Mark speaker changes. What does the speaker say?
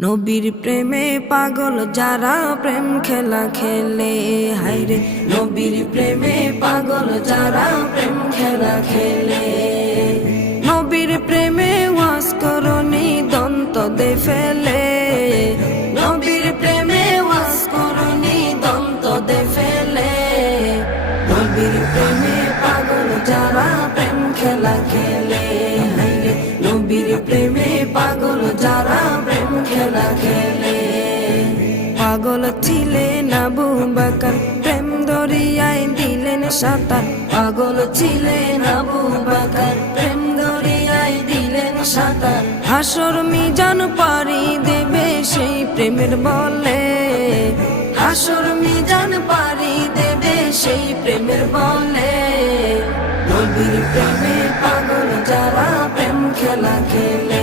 Speaker 1: নবীর প্রেমে পাগল যারা প্রেম খেলা খেলে হাইরে নবীর প্রেমে পাগল যারা প্রেম খেলা খেলে। নবীর প্রেমে ওয়াস করনি, দন্ত দে ফেলে। নবীর দন্ত দে ফেলে। পাগল খেলা খেলে প্রেমে পাগল যারা পাগল ছিলেন আবু বাকার প্রেম দরিয়ায় দিলেন সাঁতার। পাগল ছিলেন আবু বাকার প্রেম দরিয়ায় দিলেন সাঁতার। হাসর মিজান পারি দেবে সেই প্রেমের বলে। হাসর মিজান পারি দেবে সেই প্রেমের বলে। নবীর প্রেমে পাগল যারা প্রেম খেলা খেলে।